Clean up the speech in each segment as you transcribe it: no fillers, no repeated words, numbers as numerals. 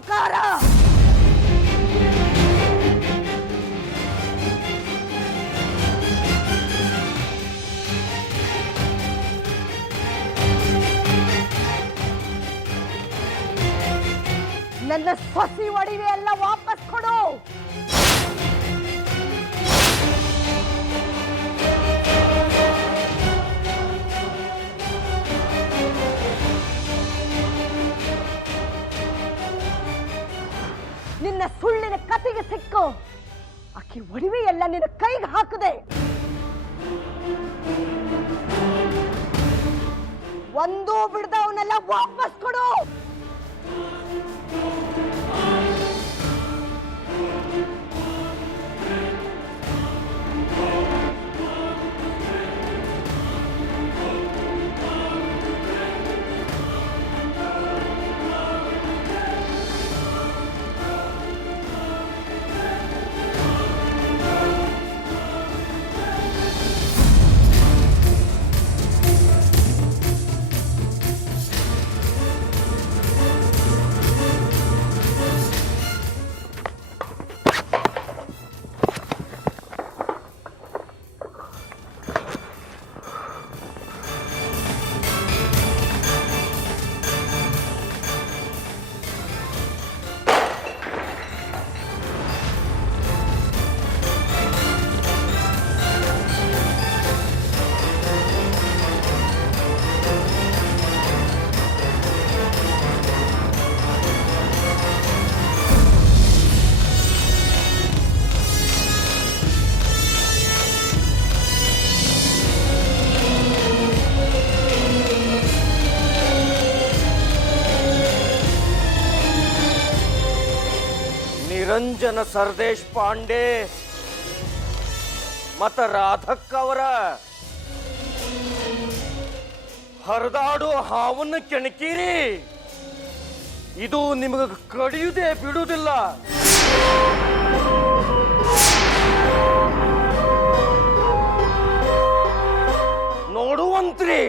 ಅಹಂಕಾರ. ನನ್ನ ಸೊಸಿ ಒಡವೆ ಎಲ್ಲ ವಾಪಸ್ ಕೊಡು. ನಿನ್ನ ಸುಳ್ಳಿನ ಕತೆಗೆ ಸಿಕ್ಕು ಆಕಿ ಒಡವೆ ಎಲ್ಲ ನಿನ್ನ ಕೈಗೆ ಹಾಕದೆ. ಒಂದೂ ಬಿಡದ ಅವನ್ನೆಲ್ಲ ವಾಪಸ್ ಕೊಡು. ನಿರಂಜನ ಸರ್ದೇಶ್ ಪಾಂಡೆ ಮತ ರಾಧಕ್ಕ ಅವರ ಹರಿದಾಡೋ ಹಾವನ್ನು ಕೆಣಕೀರಿ. ಇದು ನಿಮಗೆ ಕಡಿಯುವುದೇ ಬಿಡುವುದಿಲ್ಲ. ನೋಡುವಂತ್ರಿ.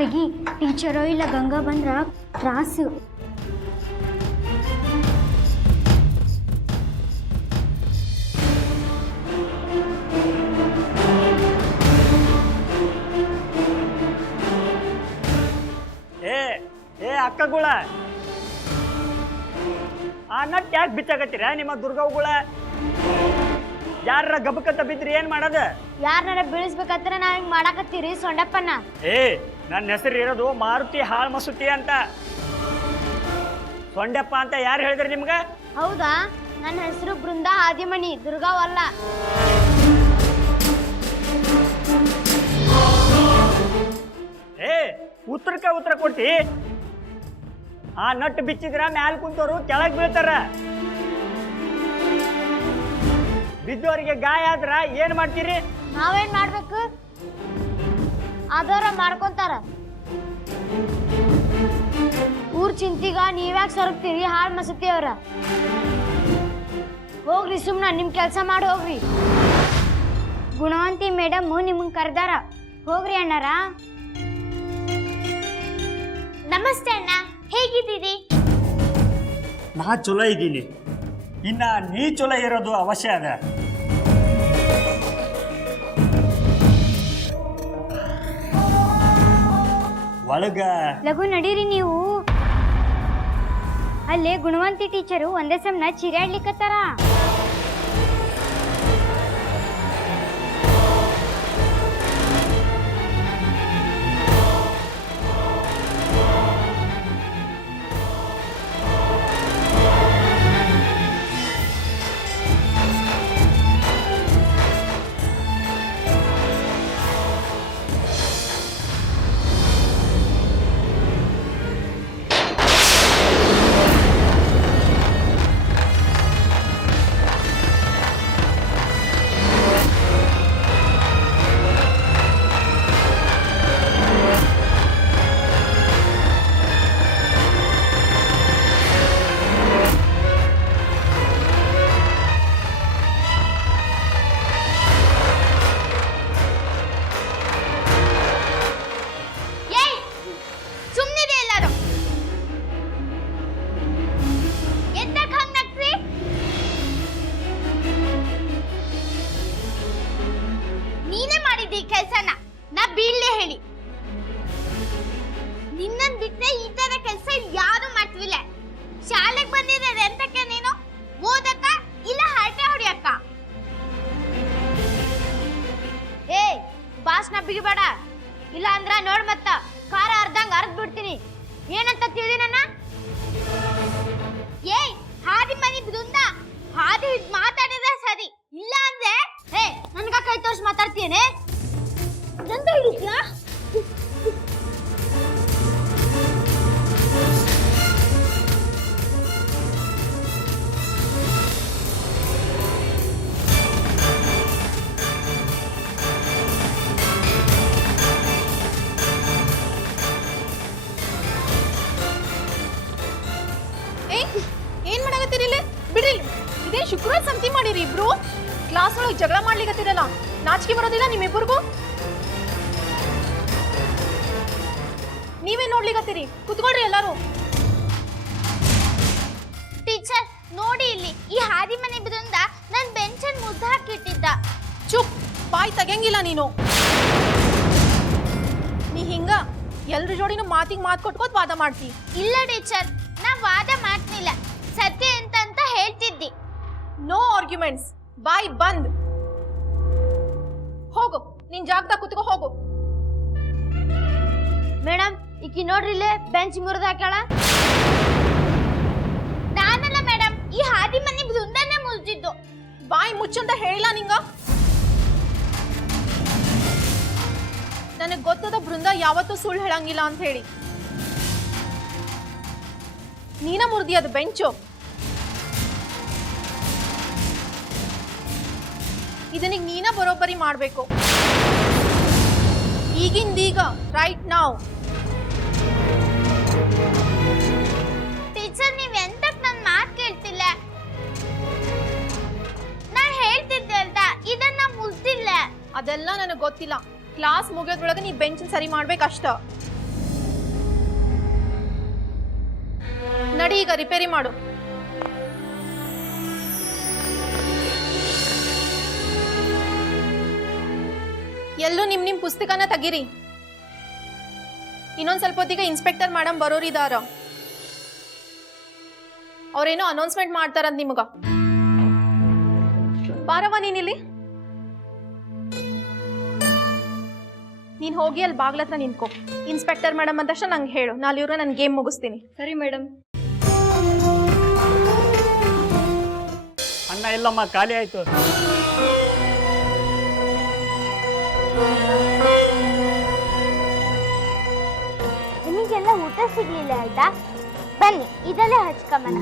ತೆಗಿ, ಟೀಚರೋ ಇಲ್ಲ ಗಂಗಾ ಬಂದ್ರ ತ್ರಾಸು. ಏ ಅಕ್ಕಗಳ, ಆ ನಟ್ ಯಾಕೆ ಬಿಚ್ಚಾಕತ್ತೀರ ನಿಮ್ಮ ದುರ್ಗವುಗಳ? ಯಾರ ಗಬಕತ್ತ ಬಿದ್ರಿ ಏನ್ ಮಾಡೋದು? ಯಾರನ್ನ ಬೀಳಿಸ್ಬೇಕಂತ ನಾವ್ ಹಿಂಗ್ ಮಾಡಾಕತ್ತೀರಿ ಸೊಂಡಪ್ಪನ? ನನ್ನ ಹೆಸರು ಇರೋದು ಮಾರುತಿ ಹಾಳ್ ಮಸುತಿ ಅಂತ. ಸೊಂಡಪ್ಪ ಅಂತ ಯಾರು ಹೇಳಿದ್ರಿ ನಿಮ್ಗ? ಹೌದಾ, ನನ್ನ ಹೆಸರು ಬೃಂದಾ ಆದಿಮನಿ, ದುರ್ಗಾವಲ್ಲ. ಉತ್ತರಕ್ಕೆ ಉತ್ತರ ಕೊಡ್ತಿ. ಆ ನಟ್ ಬಿಚ್ಚಿದ್ರ ಮ್ಯಾಲ ಕುಂತವ್ರು ಕೆಳಗ್ ಬೀಳ್ತಾರ. ಬಿದ್ದವರಿಗೆ ಗಾಯ ಆದ್ರ ಏನ್ ಮಾಡ್ತೀರಿ? ನಾವೇನ್ ಮಾಡ್ಬೇಕು? ಅದರ ಮಾಡ್ಕೊಂತಾರ. ಊರ್ ಚಿಂತಿಗ ನೀವ್ಯಾಕೆ ಸೊರಗ್ತೀರಿ ಹಾಳ್ ಮಸತಿ ಅವ್ರ? ಹೋಗ್ರಿ, ಸುಮ್ನ ನಿಮ್ ಕೆಲ್ಸ ಮಾಡಿ ಹೋಗ್ರಿ. ಗುಣವಂತಿ ಮೇಡಮ್ ನಿಮ್ಗೆ ಕರ್ದಾರ, ಹೋಗ್ರಿ ಅಣ್ಣಾರ. ನಮಸ್ತೆ ಅಣ್ಣ. ಹೇಗಿದ್ದೀರಿ? ನಾ ಚಲೋ ಇದ್ದೀನಿ. ಇನ್ನ ನೀ ಚಲೋ ಇರೋದು ಅವಶ್ಯ ಅದ. ಒಳಗ ಲಘು ನಡೀರಿ ನೀವು. ಅಲ್ಲೇ ಗುಣವಂತಿ ಟೀಚರು ಒಂದೇ ಸಮನ ಚಿರಾಡ್ಲಿಕ್ಕತ್ತಾರ. ಕೆಲಸನ ನಾ ಬೀಳ್ಳೆ ಹೇಳಿ. ನಿನ್ನನ್ ಬಿಟ್ರೆ ಈ ತರ ಕೆಲಸ ಯಾರು ಮಾಡ್ತಿಲ್ಲ. ಶಾಲೆಗೆ ಬಂದಿರೋದು ಎಂತಕ್ಕೆ ನೀನು? ಓದಕ್ಕ ಇಲ್ಲ ಹರಟೆ ಹೊಡಿಯಕ್ಕ? ಏ ಬಾಸ್ನ ಬಿಗಿಬೇಡ, ಇಲ್ಲ ಅಂದ್ರ ನೋಡ್ ಮತ್ತ ಕಾರ ಅರ್ಧಂಗ್ ಅರ್ದ್ ಬಿಡ್ತೀನಿ. ಏನಂತ ತಿಳಿದಿ ನನ್ನ? ಏಯ್ ಹಾದಿ ಮನಿ ಬೃಂದ, ಹಾದಿ ಮಾತಾಡಿದ್ರೆ ಸರಿ, ಇಲ್ಲ ಅಂದ್ರೆ ಏ ನನ್ಗ ಕೈ ತೋರ್ಸಿ ಮಾತಾಡ್ತೀನಿ. ನಂದ ಹಿಡಿದ್ಯಾ? ಏನ್ ಮಾಡಾಕತ್ತೀರಿ ಇಲ್ಲಿ? ಬಿಡ್ರಿ, ಇದೇ ಶುಕ್ರವಾರ ಸಂತಿ ಮಾಡಿರಿ ಇಬ್ರು. ಕ್ಲಾಸ್ ಒಳಗೆ ಜಗಳ ಮಾಡ್ಲಿಕತ್ತೀರಲ್ಲ, ನಾಚಿಕೆ ಬರೋದಿಲ್ಲ ನಿಮ್ಮಿಬ್ಬರಿಗೂ? ನೀವೇ ನೋಡ್ಲಿಕತ್ತೀರಿ, ಕುತ್ಕೊಳ್ರಿ ಎಲ್ಲಾರು. ಟೀಚರ್ ನೋಡಿ ಇಲ್ಲಿ, ಈ ಹಾದಿ ಮನೆ ಬೃಂದ ನನ್ ಬೆಂಚನ್ ಮುದ್ದ ಹಾಕಿಟ್ಟಿದ್ದ. ಚುಪ್, ಬಾಯ್ ತೆಗಿಯಂಗಿಲ್ಲ ನೀನು. ನೀ ಹಿಂಗ ಎಲ್ರ ಜೋಡಿನೂ ಮಾತಿಗೆ ಮಾತು ಕೊಟ್ಕೋತ್ ವಾದ ಮಾಡ್ತಿ. ಇಲ್ಲ ಟೀಚರ್, ನಾ ವಾದ ಮಾಡ್ತಿಲ್ಲ, ಸತ್ಯ ಅಂತ ಹೇಳ್ತಿದ್ದಿ. ನೋ ಆರ್ಗ್ಯುಮೆಂಟ್ಸ್, ಬಾಯ್ ಬಂದ್. ಹೋಗು, ನಿನ್ ಜಾಗದಾಗ ಕುತ್ಕೋ ಹೋಗು. ಮೇಡಮ್ ಈಕಿ ನೋಡ್ರಿ ಇಲ್ಲೇ ಬೆಂಚ್ ಮುರಿದ ಹಾಕ್ಯಾಳ. ನಾನಲ್ಲ ಮೇಡಮ್, ಈ ಹಾದಿ ಮನೆ ಬೃಂದನೇ ಮುರಿದಿದ್ದು. ಬಾಯ್ ಮುಚ್ಚಂತ ಹೇಳಿಲ್ಲ ನಿಂಗ? ನನಗ್ ಗೊತ್ತದ ಬೃಂದ ಯಾವತ್ತೂ ಸುಳ್ಳು ಹೇಳಂಗಿಲ್ಲ ಅಂತ ಹೇಳಿ. ನೀನ ಮುರಿದಿ ಅದು ಬೆಂಚು. ಇದನಿಗೆ ನೀನ ಬರೋಬ್ಬರಿ ಮಾಡ್ಬೇಕು, ಈಗಿಂದೀಗ, ರೈಟ್ ನಾವ್. ಟೀಚರ್ ನೀವ್ ಎಂತಕ್ ನನ್ ಮಾತ್ ಕೇಳ್ತಿಲ್ಲ? ನಾನ್ ಹೇಳ್ತಿದ್ದೆ ಅಲ್ದ, ಇದನ್ನ ಮುರಿದಿಲ್ಲ. ಅದೆಲ್ಲ ನನಗೆ ಗೊತ್ತಿಲ್ಲ. ಕ್ಲಾಸ್ ಮುಗಿಯೋದ್ರೊಳಗೆ ನೀ ಬೆಂಚ್ ಸರಿ ಮಾಡ್ಬೇಕಷ್ಟ. ನಡಿ ಈಗ ರಿಪೇರಿ ಮಾಡು. ಎಲ್ಲೂ ನಿಮ್ ಪುಸ್ತಕನ ತೆಗೀರಿ. ಇನ್ನೊಂದ್ ಸ್ವಲ್ಪ ಹೊತ್ತಿಗೆ ಇನ್ಸ್ಪೆಕ್ಟರ್ ಮೇಡಮ್ ಬರೋರಿದಾರ. ಅವ್ರೇನೋ ಅನೌನ್ಸ್ಮೆಂಟ್ ಮಾಡ್ತಾರಂತ ನಿಮಗ. ಬಾರವ ನೀನಿಲ್ಲಿ. ನೀನ್ ಹೋಗಿ ಅಲ್ಲಿ ಬಾಗ್ಲತ್ರ ನಿಂತ್ಕೋ. ಇನ್ಸ್ಪೆಕ್ಟರ್ ಮೇಡಮ್ ಅಂದ ತಕ್ಷಣ ನಂಗೆ ಹೇಳು, ನಾಳೆ ಇವ್ರ ನನ್ ಗೇಮ್ ಮುಗಿಸ್ತೀನಿ. ಸರಿ ಮೇಡಮ್. ಅನ್ನ ಇಲ್ಲಮ್ಮ, ಖಾಲಿ ಆಯ್ತು. ನಿಮಗೆಲ್ಲ ಊಟ ಸಿಗ್ಲಿಲ್ಲ ಆಯ್ತಾ? ಬನ್ನಿ ಇದಲ್ಲೇ ಹಚ್ಕಮ್ಮನ.